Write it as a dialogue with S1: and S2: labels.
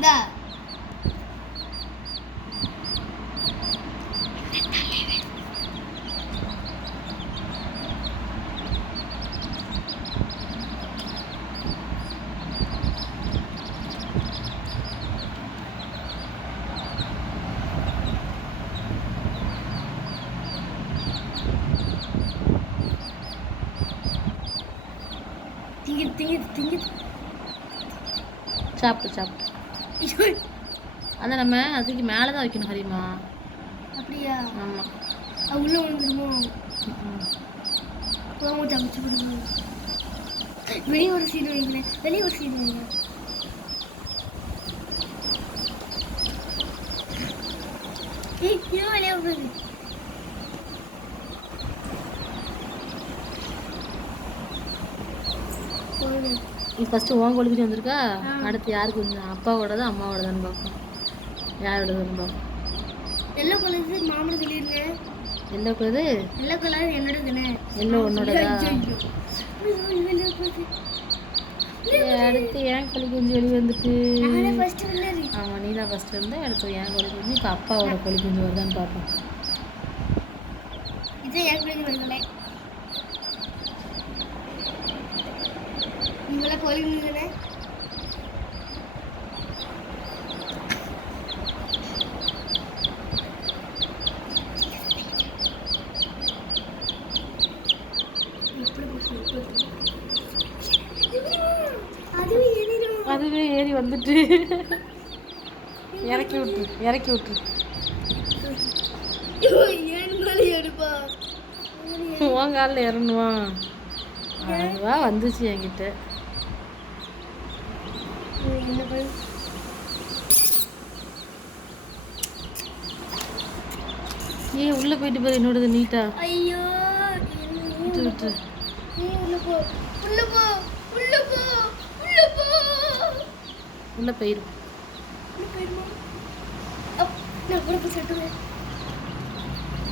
S1: the tinggi tinggi tinggi.
S2: Capek capek அதை நம்ம அதுக்கு மேலே தான் வைக்கணும் ஹரிமா.
S1: அப்படியா?
S2: ஆமாம்
S1: அது உள்ள விழுந்துருமோ? போகாம சமைச்சு கொடுங்க வெளியே ஒரு சீன் வைங்களேன். வெளியே ஒரு சீன் வைங்க. ஏய் இது வெளியே போகுது
S2: ஃபஸ்ட்டு உன் கொழுப்பிட்டு வந்திருக்கா. அடுத்து யாருக்கு வந்து அப்பாவோடதா அம்மாவோடதான்னு பார்ப்போம். யாரோடதுன்னு பார்ப்போம்.
S1: எல்லோ கலர் மாமனு சொல்லிருங்க.
S2: எல்லோ கலரு
S1: எல்லோ கலர் என்னோட தானே
S2: எல்லோ உன்னோடதா? அடுத்து ஏன் கொழி குஞ்சு வெளியே வந்துட்டு? ஆமாம் நீ தான் ஃபஸ்ட்டு இருந்தா அடுத்து ஏன் கொழி குஞ்சு இப்போ அப்பாவோட கொழி குஞ்சு வருதான்னு பார்ப்போம்.
S1: இது என் பிள்ளைங்க கொலிங்குங்கண்ணே அதுவே
S2: ஏறி வந்துட்டு இறக்கி விட்டு இறக்கி விட்டு உன் காலில் இறங்குவா அதுவா வந்துச்சு என்கிட்ட ஏன் உள்ளே போயிட்டு பாரு என்னோடது நீட்டா
S1: ஐயோ
S2: விட்டு விட்டு.
S1: உள்ள உள்ள உள்ள உள்ள
S2: உள்ளே
S1: உள்ள போயிருமா? அப் நான் கூட போய் சொல்லிட்டு